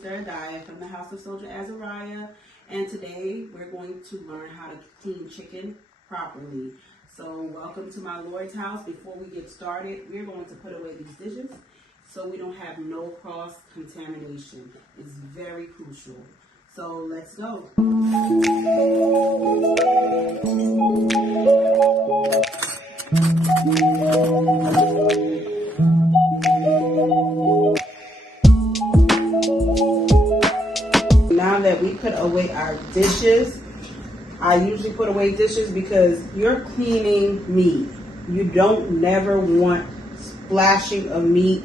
Sister Adaya from the House of Soldier Azariah, and today we're going to learn how to clean chicken properly. So welcome to my Lord's house. Before we get started, we're going to put away these dishes so we don't have no cross-contamination. It's very crucial. So let's go. Now that we put away our dishes, I usually put away dishes because you're cleaning meat. You don't never want splashing of meat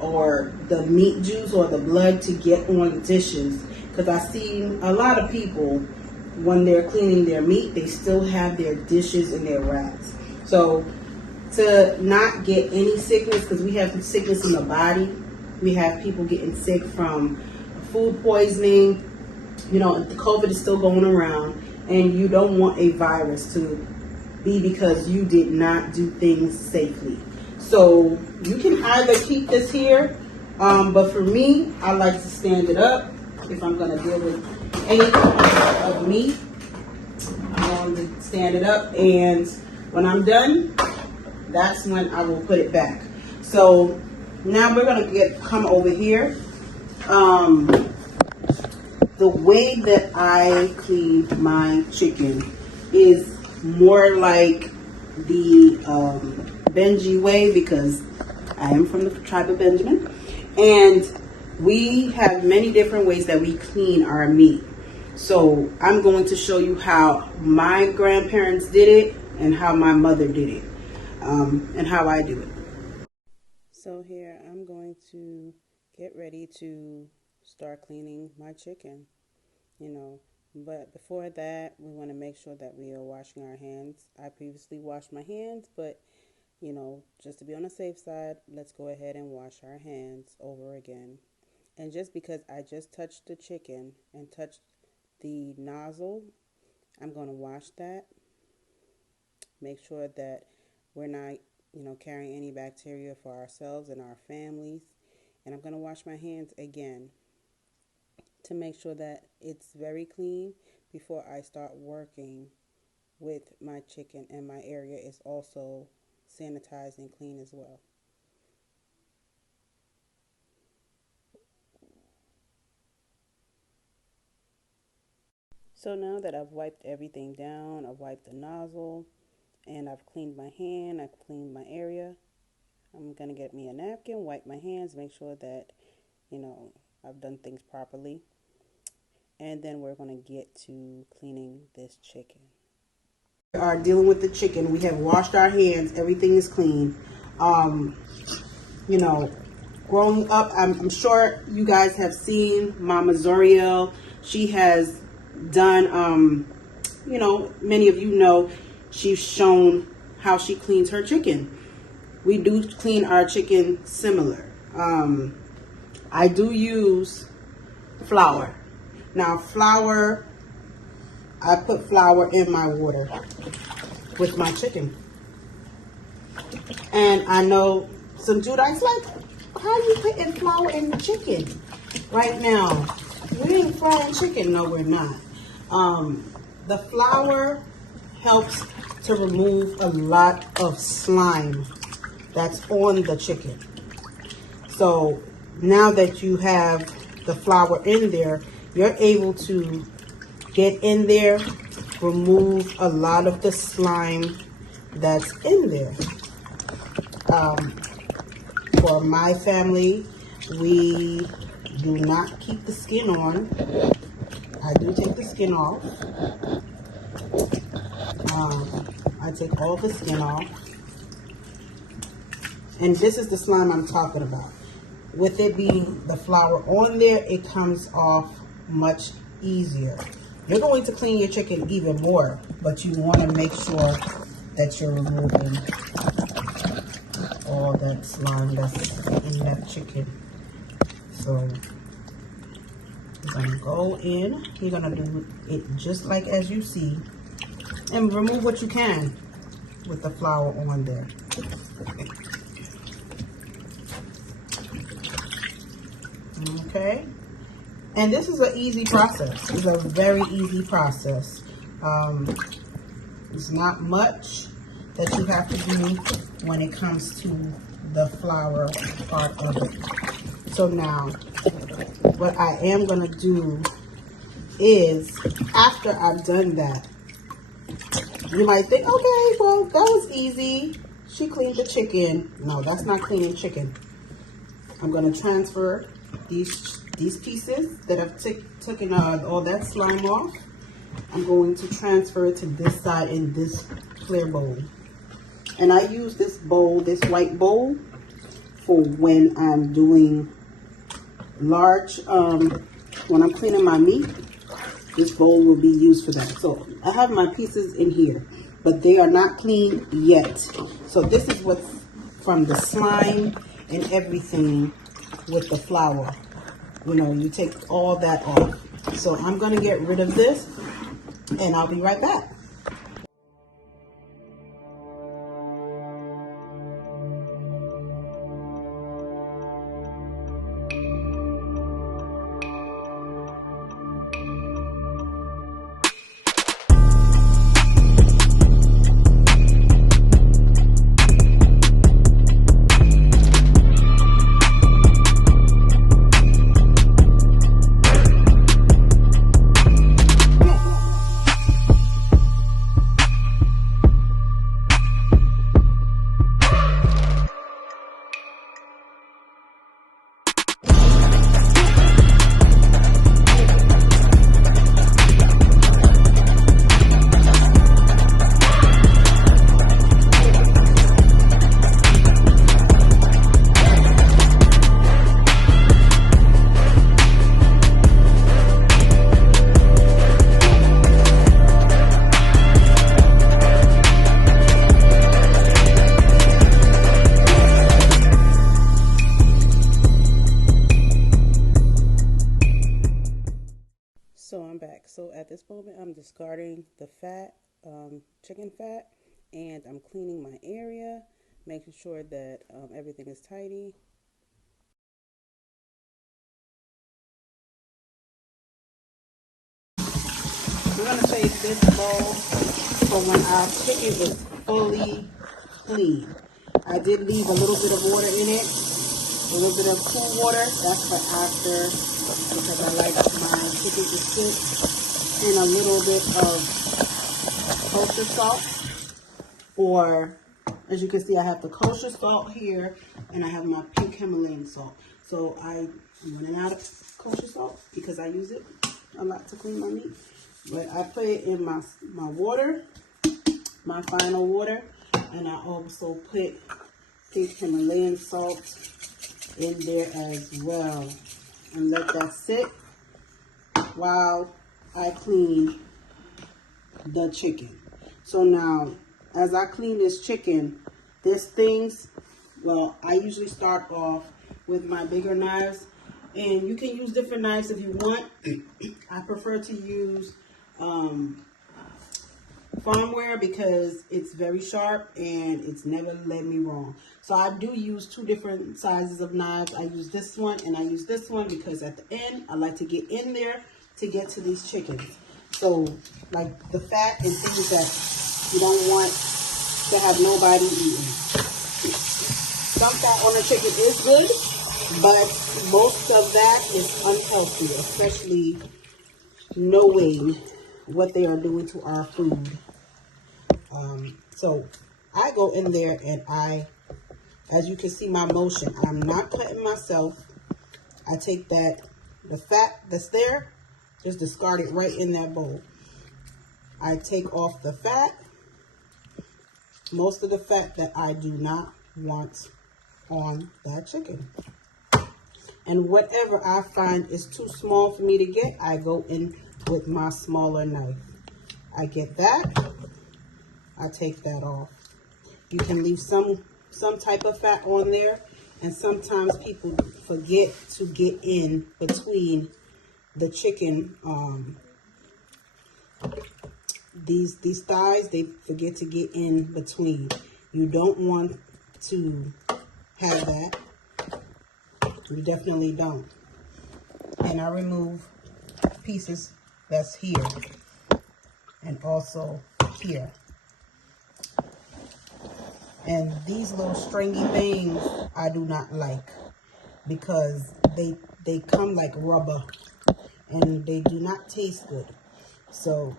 or the meat juice or the blood to get on dishes. Because I've seen a lot of people, when they're cleaning their meat, they still have their dishes and their racks. So to not get any sickness, because we have sickness in the body, we have people getting sick from food poisoning. You know, the COVID is still going around, and you don't want a virus to be because you did not do things safely. So you can either keep this here, but for me, I like to stand it up. If I'm going to deal with any kind of meat, I'm going to stand it up, and when I'm done, that's when I will put it back. So now we're going to come over here. The way that I clean my chicken is more like the Benji way, because I am from the tribe of Benjamin, and we have many different ways that we clean our meat. So I'm going to show you how my grandparents did it and how my mother did it, and how I do it. So here I'm going to get ready to start cleaning my chicken, but before that, we want to make sure that we are washing our hands. I previously washed my hands, but just to be on the safe side, let's go ahead and wash our hands over again. And just because I just touched the chicken and touched the nozzle, I'm going to wash that. Make sure that we're not, carrying any bacteria for ourselves and our families. And I'm going to wash my hands again to make sure that it's very clean before I start working with my chicken, and my area is also sanitized and clean as well. So now that I've wiped everything down, I've wiped the nozzle, and I've cleaned my hand, I've cleaned my area, I'm going to get me a napkin, wipe my hands, make sure that, I've done things properly. And then we're going to get to cleaning this chicken. We are dealing with the chicken. We have washed our hands. Everything is clean. Growing up, I'm sure you guys have seen Mama Zoriel. She has done, many of you know, she's shown how she cleans her chicken. We do clean our chicken similar. I do use flour. Now, flour, I put flour in my water with my chicken. And I know some Judites like, how are you putting flour in the chicken right now? We ain't frying chicken. No, we're not. The flour helps to remove a lot of slime that's on the chicken. So now that you have the flour in there, you're able to get in there, remove a lot of the slime that's in there. For my family, we do not keep the skin on. I do take the skin off. I take all the skin off. And this is the slime I'm talking about. With it being the flour on there, it comes off much easier. You're going to clean your chicken even more, but you want to make sure that you're removing all that slime that's in that chicken. So you're going to go in, you're going to do it just like as you see, and remove what you can with the flour on there. Okay, And this is an easy process. It's a very easy process. It's not much that you have to do when it comes to the flour part of it. So now, what I am going to do is, after I've done that, you might think, okay, well, that was easy. She cleaned the chicken. No, that's not cleaning chicken. I'm going to transfer these pieces that have taken all that slime off. I'm going to transfer it to this side in this clear bowl. And I use this bowl, this white bowl, for when I'm doing large, when I'm cleaning my meat. This bowl will be used for that. So I have my pieces in here, but they are not clean yet. So this is what's from the slime and everything with the flour. You know, you take all that off. So I'm going to get rid of this, and I'll be right back. So I'm back. So at this moment, I'm discarding the fat, chicken fat, and I'm cleaning my area, making sure that everything is tidy. We're going to save this bowl for when our chicken is fully clean. I did leave a little bit of water in it, a little bit of cool water. That's for after, because I like my chicken to sit in a little bit of kosher salt. Or, as you can see, I have the kosher salt here, and I have my pink Himalayan salt. So I'm running out of kosher salt because I use it a lot to clean my meat. But I put it in my water, my final water, and I also put pink Himalayan salt in there as well. And let that sit while I clean the chicken. So now, as I clean this chicken, there's things, well, I usually start off with my bigger knives, and you can use different knives if you want. I prefer to use farmware because it's very sharp and it's never led me wrong. So I do use two different sizes of knives. I use this one and I use this one because at the end, I like to get in there to get to these chickens. So like the fat and things that you don't want to have nobody eating. Some fat on a chicken is good, but most of that is unhealthy, especially knowing what they are doing to our food. So I go in there and as you can see my motion, I'm not cutting myself. I take the fat that's there, just discard it right in that bowl. I take off the fat, most of the fat that I do not want on that chicken. And whatever I find is too small for me to get, I go in with my smaller knife. I get that, I take that off. You can leave some type of fat on there, and sometimes people forget to get in between the chicken, these thighs, they forget to get in between. You don't want to have that. You definitely don't. and I remove pieces that's here and also here. And these little stringy things I do not like because they come like rubber and they do not taste good. So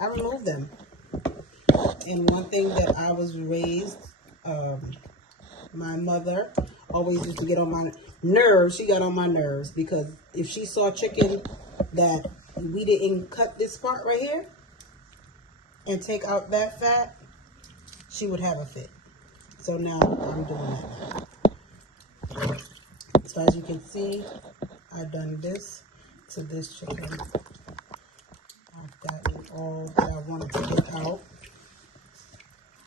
I remove them. And one thing that I was raised, my mother always used to get on my nerves. She got on my nerves because if she saw chicken that we didn't cut this part right here and take out that fat, she would have a fit. So now I'm doing that. So as you can see, I've done this to this chicken. I've gotten all that I wanted to get out.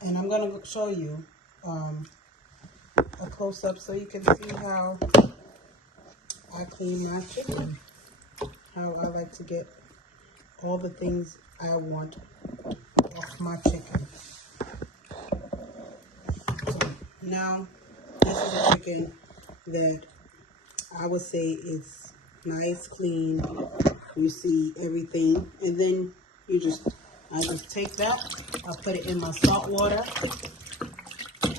And I'm going to show you a close-up so you can see how I clean my chicken. How I like to get all the things I want off my chicken. So now, this is a chicken that I would say is nice, clean. You see everything. And then I just take that, I put it in my salt water.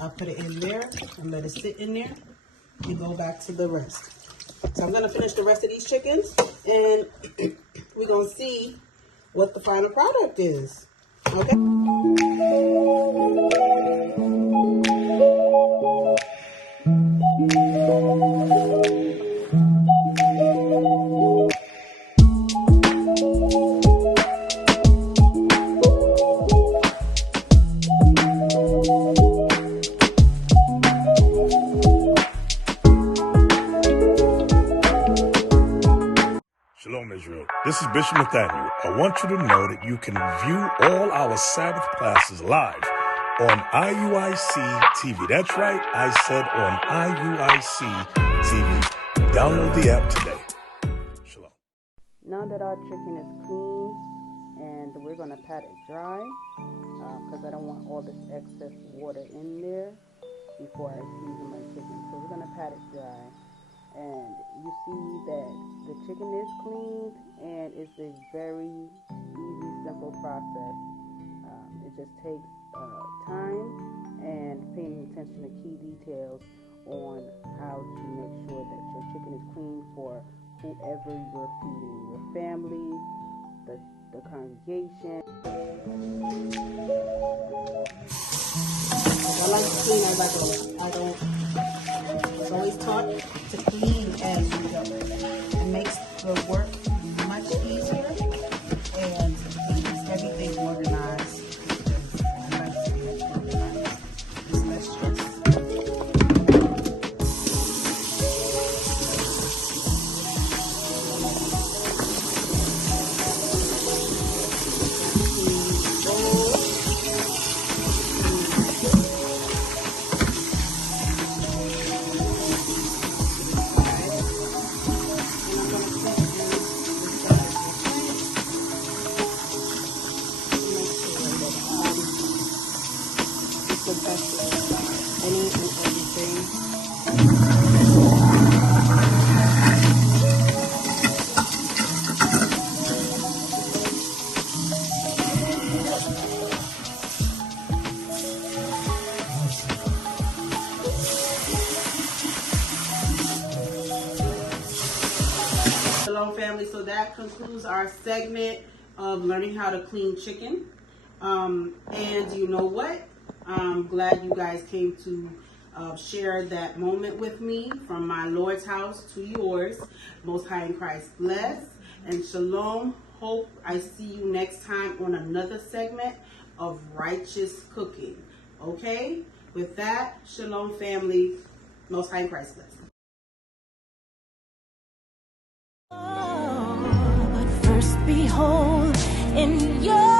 I put it in there and let it sit in there and go back to the rest. So I'm going to finish the rest of these chickens and we're going to see what the final product is. Okay? Shalom, Israel. This is Bishop Nathaniel. I want you to know that you can view all our Sabbath classes live on IUIC TV. That's right, I said on IUIC TV. Download the app today. Shalom. Now that our chicken is clean, and we're going to pat it dry, because I don't want all this excess water in there before I season my chicken. So we're going to pat it dry. And you see that the chicken is cleaned, and it's a very easy, simple process. It just takes time and paying attention to key details on how to make sure that your chicken is clean for whoever you're feeding, your family, the congregation. I like to clean as I go. I was always taught to clean as you go. It makes the work much easier and keeps everything organized. I like to be organized. It's less stress. Any and everything. Shalom, family. So that concludes our segment of learning how to clean chicken. And you know what? I'm glad you guys came to share that moment with me, from my Lord's house to yours. Most High in Christ bless. And shalom. Hope I see you next time on another segment of righteous cooking. Okay? With that, shalom, family. Most High in Christ bless. But first behold in your